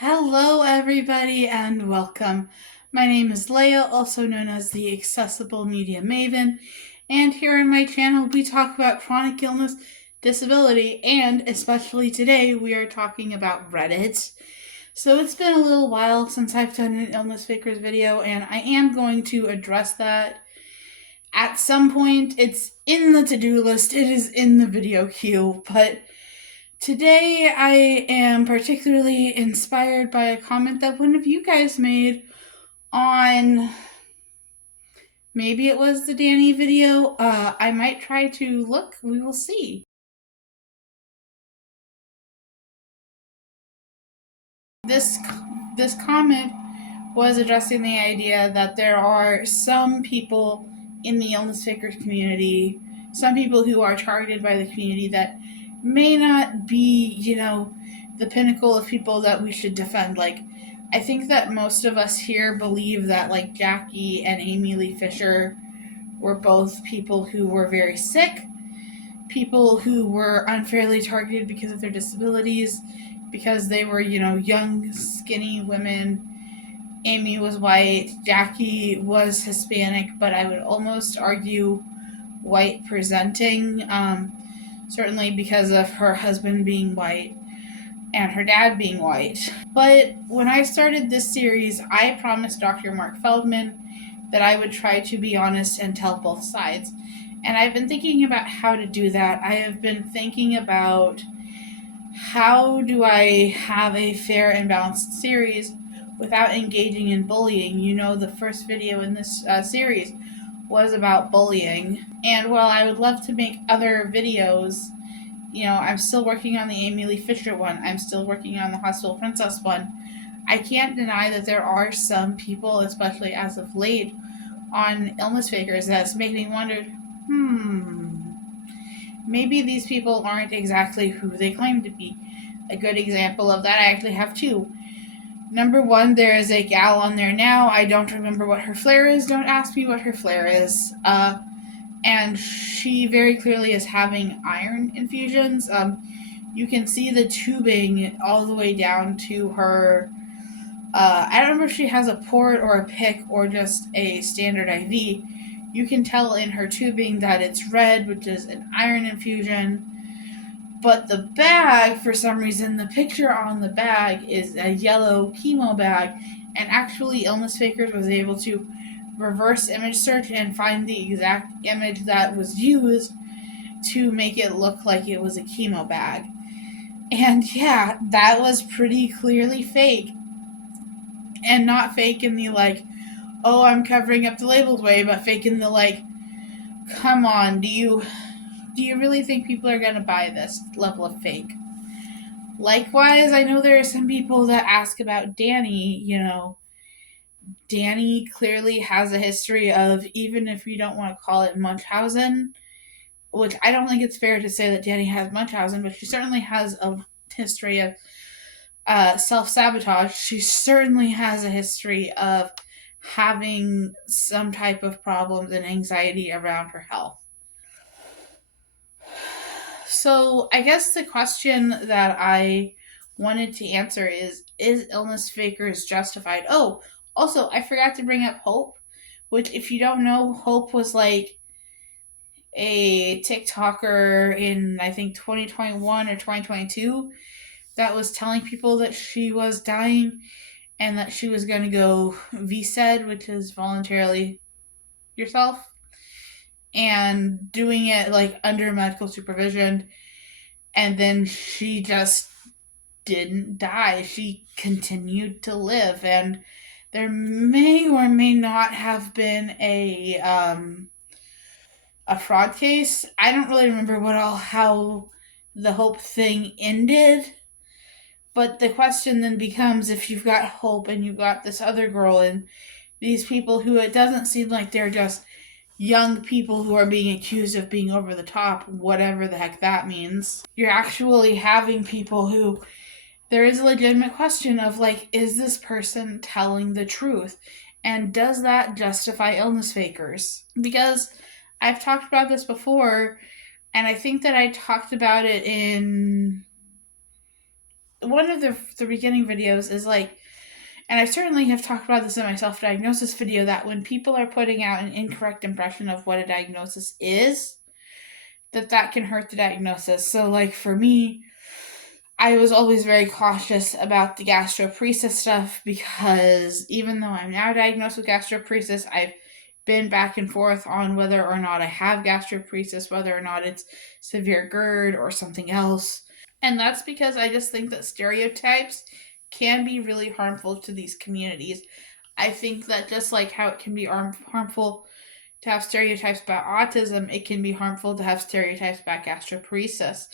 Hello, everybody, and welcome. My name is Laigha, also known as the Accessible Media Maven, and here on my channel we talk about chronic illness, disability, and especially today we are talking about Reddit. So it's been a little while since I've done an IllnessFakers video, and I am going to address that at some point. It's in the to-do list, it is in the video queue, but today I am particularly inspired by a comment that one of you guys made on, maybe it was the Danny video. I might try to look, we will see. This comment was addressing the idea that there are some people in the IllnessFakers community, some people who are targeted by the community that may not be, the pinnacle of people that we should defend. Like, I think that most of us here believe that, like, Jackie and Amy Lee Fisher were both people who were very sick, people who were unfairly targeted because of their disabilities, because they were, young, skinny women. Amy was white, Jackie was Hispanic, but I would almost argue white presenting, certainly because of her husband being white and her dad being white. But when I started this series, I promised Dr. Mark Feldman that I would try to be honest and tell both sides. And I've been thinking about how to do that. I have been thinking about how do I have a fair and balanced series without engaging in bullying. The first video in this series was about bullying. And while I would love to make other videos, I'm still working on the Amy Lee Fisher one. I'm still working on the Hospital Princess one. I can't deny that there are some people, especially as of late, on IllnessFakers that's made me wonder, maybe these people aren't exactly who they claim to be. A good example of that, I actually have two. Number one, there is a gal on there now. I don't remember what her flare is. Don't ask me what her flare is. And she very clearly is having iron infusions. You can see the tubing all the way down to her. I don't remember if she has a port or a pick or just a standard IV. You can tell in her tubing that it's red, which is an iron infusion. But the bag, for some reason, the picture on the bag is a yellow chemo bag. And actually, IllnessFakers was able to reverse image search and find the exact image that was used to make it look like it was a chemo bag. And yeah, that was pretty clearly fake. And not fake in the like, oh, I'm covering up the labels way, but fake in the like, come on, do you really think people are going to buy this level of fake? Likewise, I know there are some people that ask about Danny. Danny clearly has a history of, even if you don't want to call it Munchausen, which I don't think it's fair to say that Danny has Munchausen, but she certainly has a history of self-sabotage. She certainly has a history of having some type of problems and anxiety around her health. So I guess the question that I wanted to answer is IllnessFakers justified? Oh, also, I forgot to bring up Hope, which, if you don't know, Hope was like a TikToker in, I think, 2021 or 2022 that was telling people that she was dying and that she was going to go VSED, which is voluntarily yourself, and doing it like under medical supervision. And then she just didn't die. She continued to live. And there may or may not have been a fraud case. I don't really remember how the Hope thing ended. But the question then becomes, if you've got Hope and you've got this other girl and these people who, it doesn't seem like they're just young people who are being accused of being over the top, whatever the heck that means. You're actually having people who, there is a legitimate question of like, is this person telling the truth? And does that justify IllnessFakers? Because I've talked about this before, and I think that I talked about it in one of the beginning videos is like, and I certainly have talked about this in my self-diagnosis video, that when people are putting out an incorrect impression of what a diagnosis is, that can hurt the diagnosis. So like for me, I was always very cautious about the gastroparesis stuff because even though I'm now diagnosed with gastroparesis, I've been back and forth on whether or not I have gastroparesis, whether or not it's severe GERD or something else. And that's because I just think that stereotypes can be really harmful to these communities. I think that just like how it can be harmful to have stereotypes about autism, it can be harmful to have stereotypes about gastroparesis.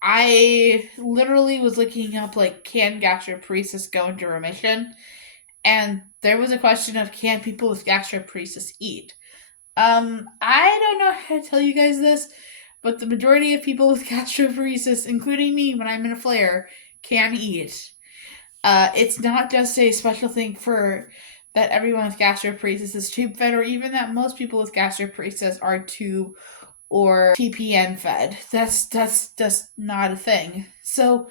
I literally was looking up like, can gastroparesis go into remission? And there was a question of, can people with gastroparesis eat? I don't know how to tell you guys this, but the majority of people with gastroparesis, including me when I'm in a flare, can eat. It's not just a special thing for that everyone with gastroparesis is tube fed, or even that most people with gastroparesis are tube or TPN fed. That's just not a thing. So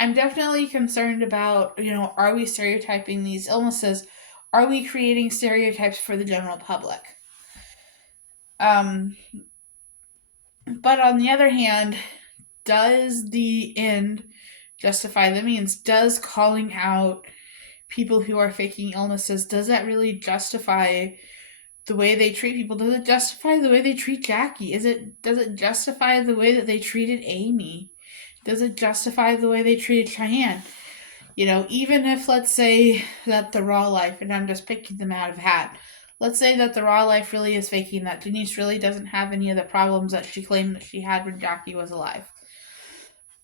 I'm definitely concerned about, are we stereotyping these illnesses? Are we creating stereotypes for the general public? Um, but on the other hand, does the end justify the means? Does calling out people who are faking illnesses, does that really justify the way they treat people? Does it justify the way they treat Jackie? Does it justify the way that they treated Amy? Does it justify the way they treated Cheyenne? Even if, let's say that the Raw Life, and I'm just picking them out of a hat, let's say that the Raw Life really is faking, that Denise really doesn't have any of the problems that she claimed that she had when Jackie was alive.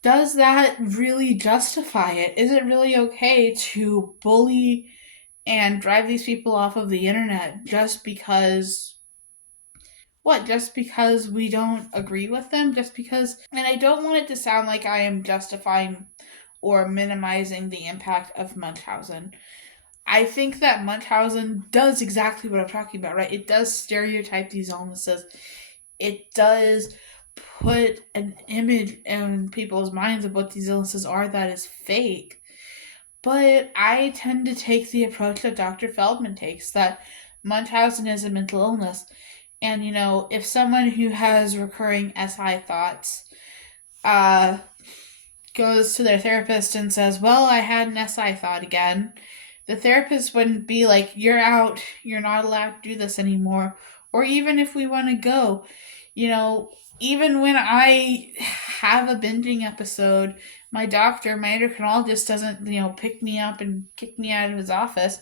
Does that really justify it? Is it really okay to bully and drive these people off of the internet just because what? Just because we don't agree with them? Just because. And I don't want it to sound like I am justifying or minimizing the impact of Munchausen. I think that Munchausen does exactly what I'm talking about, right? It does stereotype these illnesses. It does put an image in people's minds of what these illnesses are that is fake. But I tend to take the approach that Dr. Feldman takes, that Munchausen is a mental illness. And, if someone who has recurring SI thoughts uh, goes to their therapist and says, well, I had an SI thought again, the therapist wouldn't be like, you're out, you're not allowed to do this anymore. Or even if we want to go, even when I have a binging episode, my doctor, my endocrinologist doesn't, pick me up and kick me out of his office.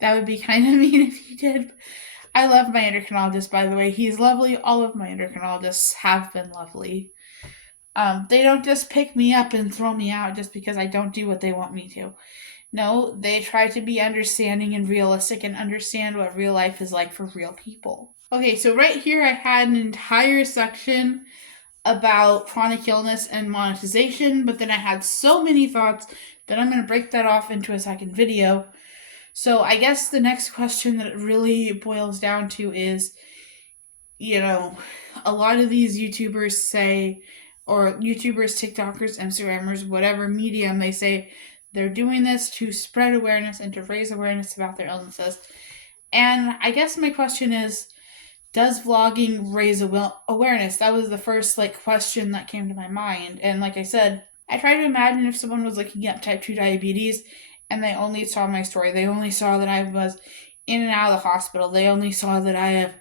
That would be kind of mean if he did. I love my endocrinologist, by the way. He's lovely. All of my endocrinologists have been lovely. They don't just pick me up and throw me out just because I don't do what they want me to. No, they try to be understanding and realistic and understand what real life is like for real people. Okay, so right here I had an entire section about chronic illness and monetization, but then I had so many thoughts that I'm going to break that off into a second video. So I guess the next question that it really boils down to is, a lot of these YouTubers say, or YouTubers, TikTokers, Instagrammers, whatever medium, they say they're doing this to spread awareness and to raise awareness about their illnesses. And I guess my question is, does vlogging raise awareness? That was the first question that came to my mind. And like I said, I try to imagine if someone was looking up type 2 diabetes and they only saw my story. They only saw that I was in and out of the hospital. They only saw that I have,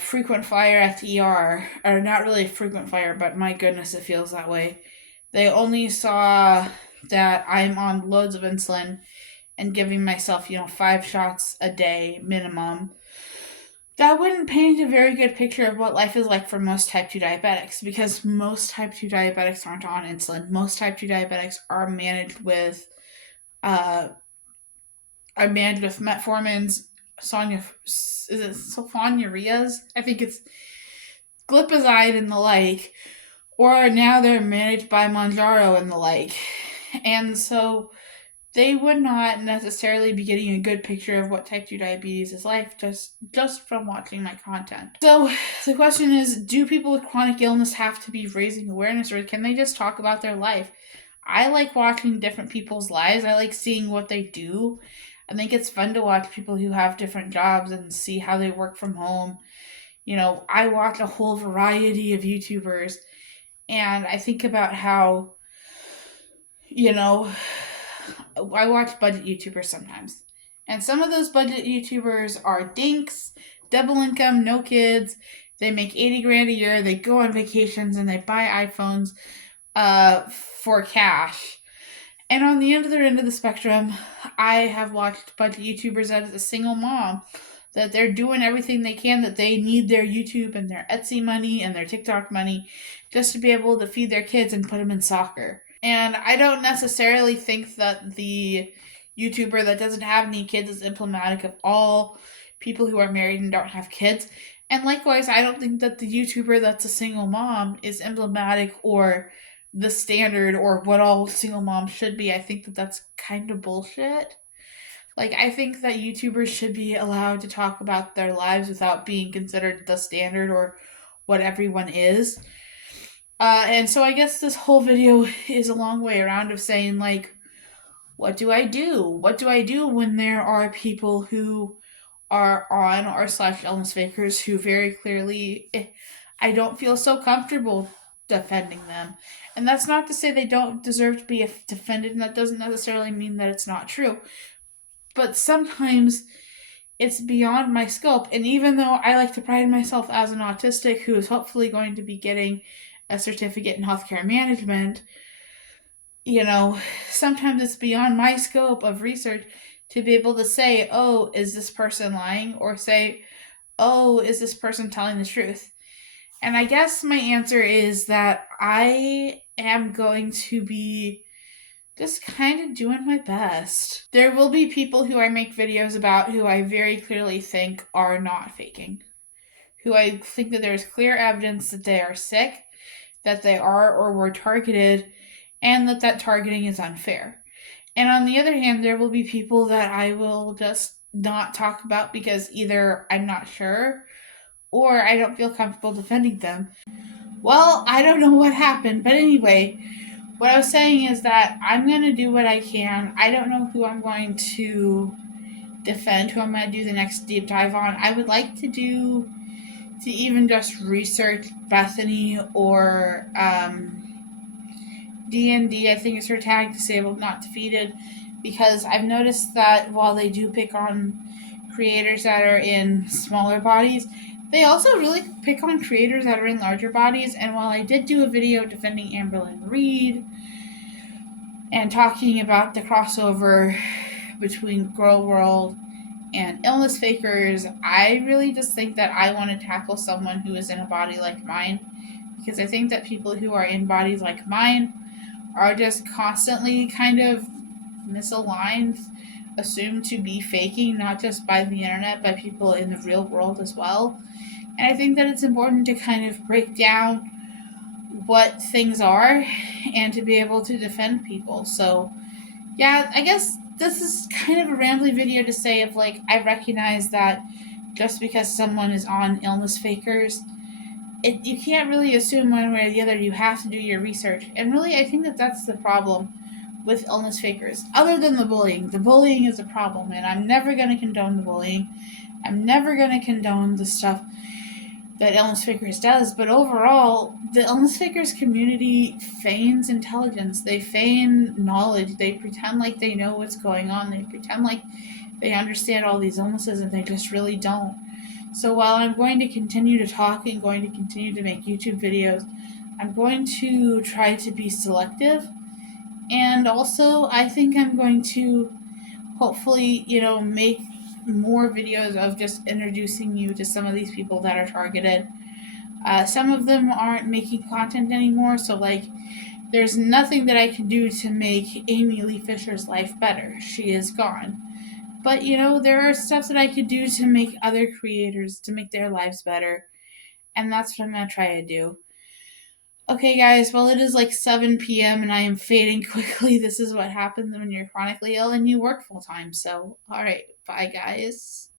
frequent flyer at the ER. Or not really frequent flyer, but my goodness, it feels that way. They only saw that I'm on loads of insulin and giving myself, 5 shots a day minimum. That wouldn't paint a very good picture of what life is like for most type 2 diabetics, because most type 2 diabetics aren't on insulin. Most type 2 diabetics are managed with metformins, is it sulfonylureas? I think it's glipizide and the like, or now they're managed by Mounjaro and the like. And so they would not necessarily be getting a good picture of what type 2 diabetes is like just from watching my content. So the question is, do people with chronic illness have to be raising awareness, or can they just talk about their life? I like watching different people's lives. I like seeing what they do. I think it's fun to watch people who have different jobs and see how they work from home. I watch a whole variety of YouTubers, and I think about how, you know, I watch budget YouTubers sometimes. And some of those budget YouTubers are dinks, double income, no kids. They make 80 grand a year. They go on vacations and they buy iPhones for cash. And on the other end of the spectrum, I have watched budget YouTubers as a single mom that they're doing everything they can, that they need their YouTube and their Etsy money and their TikTok money just to be able to feed their kids and put them in soccer. And I don't necessarily think that the YouTuber that doesn't have any kids is emblematic of all people who are married and don't have kids. And likewise, I don't think that the YouTuber that's a single mom is emblematic or the standard or what all single moms should be. I think that that's kind of bullshit. Like, I think that YouTubers should be allowed to talk about their lives without being considered the standard or what everyone is. And so I guess this whole video is a long way around of saying, like, what do I do? What do I do when there are people who are on or slash illness fakers who very clearly, I don't feel so comfortable defending them. And that's not to say they don't deserve to be defended, and that doesn't necessarily mean that it's not true. But sometimes it's beyond my scope. And even though I like to pride myself as an autistic who is hopefully going to be getting a certificate in healthcare management, sometimes it's beyond my scope of research to be able to say, oh, is this person lying? Or say, oh, is this person telling the truth? And I guess my answer is that I am going to be just kind of doing my best. There will be people who I make videos about who I very clearly think are not faking, who I think that there's clear evidence that they are sick, that they are or were targeted, and that targeting is unfair. And on the other hand, there will be people that I will just not talk about because either I'm not sure or I don't feel comfortable defending them. Well, I don't know what happened, but anyway, what I was saying is that I'm going to do what I can. I don't know who I'm going to defend, who I'm going to do the next deep dive on. I would like to even just research Bethany or D&D, I think is her tag, Disabled Not Defeated, because I've noticed that while they do pick on creators that are in smaller bodies, they also really pick on creators that are in larger bodies. And while I did do a video defending Amberlynn Reed and talking about the crossover between Girl World and IllnessFakers, I really just think that I want to tackle someone who is in a body like mine, because I think that people who are in bodies like mine are just constantly kind of misaligned, assumed to be faking, not just by the internet, by people in the real world as well. And I think that it's important to kind of break down what things are and to be able to defend people. So, yeah, I guess this is kind of a rambly video to say of like, I recognize that just because someone is on IllnessFakers, you can't really assume one way or the other. You have to do your research. And really, I think that that's the problem with IllnessFakers. Other than the bullying is a problem, and I'm never going to condone the bullying. I'm never going to condone the stuff that IllnessFakers does, but overall, the IllnessFakers community feigns intelligence. They feign knowledge. They pretend like they know what's going on. They pretend like they understand all these illnesses, and they just really don't. So while I'm going to continue to talk and going to continue to make YouTube videos, I'm going to try to be selective. And also, I think I'm going to hopefully, make more videos of just introducing you to some of these people that are targeted. Some of them aren't making content anymore, so like there's nothing that I can do to make Amy Lee Fisher's life better. She is gone. But there are steps that I could do to make other creators, to make their lives better. And that's what I'm going to try to do. Okay, guys, well, it is like 7 p.m. and I am fading quickly. This is what happens when you're chronically ill and you work full time. So, all right, bye, guys.